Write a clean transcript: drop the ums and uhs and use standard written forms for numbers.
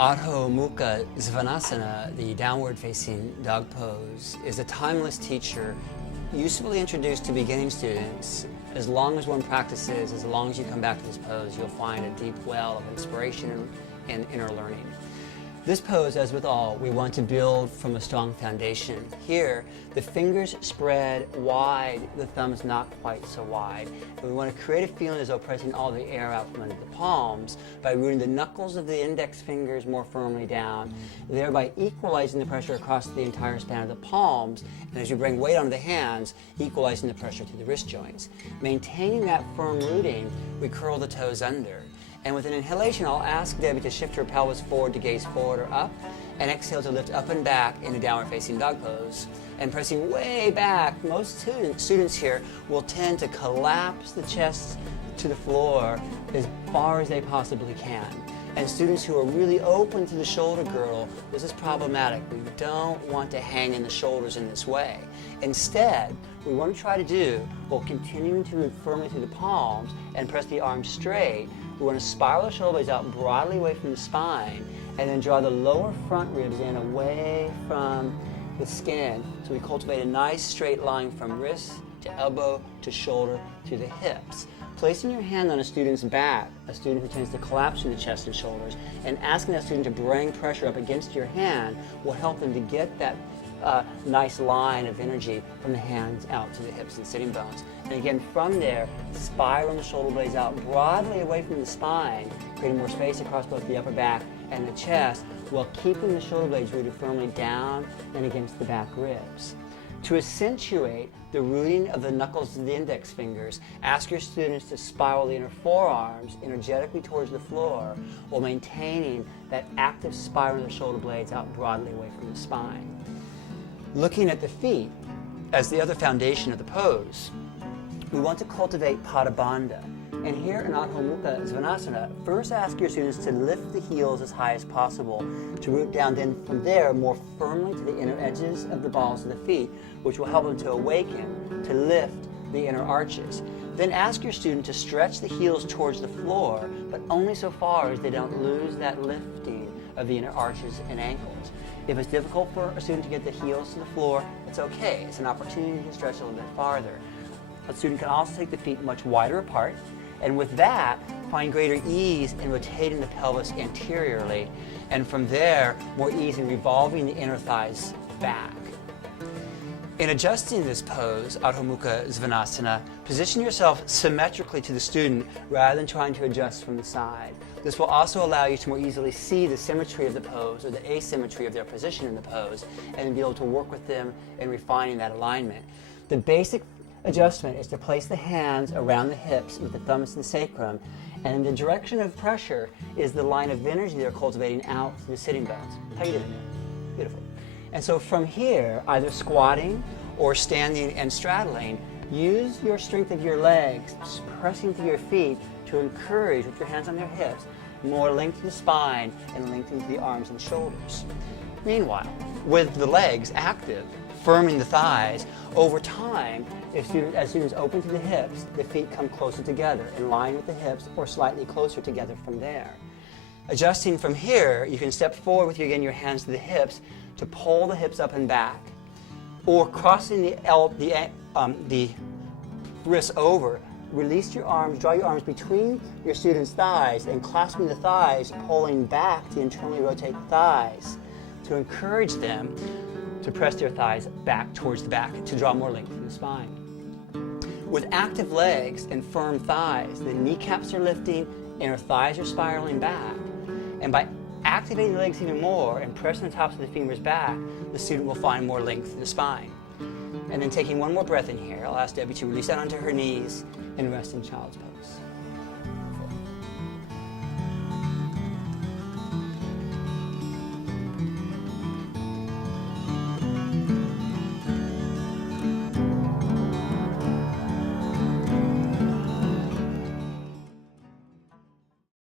Adho Mukha Svanasana, the downward-facing dog pose, is a timeless teacher usefully introduced to beginning students. As long as one practices, as long as you come back to this pose, you'll find a deep well of inspiration and inner learning. This pose, as with all, we want to build from a strong foundation. Here, the fingers spread wide, the thumbs not quite so wide. And we want to create a feeling as though pressing all the air out from under the palms by rooting the knuckles of the index fingers more firmly down, thereby equalizing the pressure across the entire span of the palms, and as you bring weight onto the hands, equalizing the pressure to the wrist joints. Maintaining that firm rooting, we curl the toes under. And with an inhalation, I'll ask Debbie to shift her pelvis forward to gaze forward or up, and exhale to lift up and back in a downward-facing dog pose. And pressing way back, most students here will tend to collapse the chest to the floor as far as they possibly can. And students who are really open to the shoulder girdle, this is problematic. We don't want to hang in the shoulders in this way. Instead, what we want to try to do, while continuing to root firmly through the palms and press the arms straight, we want to spiral the shoulder blades out broadly away from the spine and then draw the lower front ribs in away from the skin. So we cultivate a nice straight line from wrist to elbow to shoulder to the hips. Placing your hand on a student's back, a student who tends to collapse in the chest and shoulders, and asking that student to bring pressure up against your hand will help them to get that nice line of energy from the hands out to the hips and sitting bones. And again, from there, spiral the shoulder blades out broadly away from the spine, creating more space across both the upper back and the chest, while keeping the shoulder blades rooted firmly down and against the back ribs. To accentuate the rooting of the knuckles of the index fingers, ask your students to spiral the inner forearms energetically towards the floor while maintaining that active spiral of the shoulder blades out broadly away from the spine. Looking at the feet as the other foundation of the pose, we want to cultivate Pada Bandha. And here in Adho Mukha Svanasana, first ask your students to lift the heels as high as possible, to root down then from there more firmly to the inner edges of the balls of the feet, which will help them to awaken, to lift the inner arches. Then ask your student to stretch the heels towards the floor, but only so far as they don't lose that lifting of the inner arches and ankles. If it's difficult for a student to get the heels to the floor, it's okay. It's an opportunity to stretch a little bit farther. A student can also take the feet much wider apart, and with that, find greater ease in rotating the pelvis anteriorly, and from there, more ease in revolving the inner thighs back. In adjusting this pose, Adho Mukha Svanasana, position yourself symmetrically to the student rather than trying to adjust from the side. This will also allow you to more easily see the symmetry of the pose or the asymmetry of their position in the pose and be able to work with them in refining that alignment. The basic adjustment is to place the hands around the hips with the thumbs and sacrum, and the direction of pressure is the line of energy they're cultivating out through the sitting bones. How you doing there? Beautiful. And so from here, either squatting or standing and straddling, use your strength of your legs, pressing through your feet to encourage, with your hands on their hips, more length to the spine and lengthening to the arms and shoulders. Meanwhile, with the legs active, firming the thighs, over time, as students open to the hips, the feet come closer together, in line with the hips or slightly closer together from there. Adjusting from here, you can step forward with your hands to the hips to pull the hips up and back, or crossing the wrists over. Release your arms, draw your arms between your student's thighs and clasping the thighs, pulling back to internally rotate the thighs to encourage them to press their thighs back towards the back to draw more length in the spine. With active legs and firm thighs, the kneecaps are lifting, inner thighs are spiraling back. And by activating the legs even more and pressing the tops of the femurs back, the student will find more length in the spine. And then taking one more breath in here, I'll ask Debbie to release out onto her knees and rest in child's pose.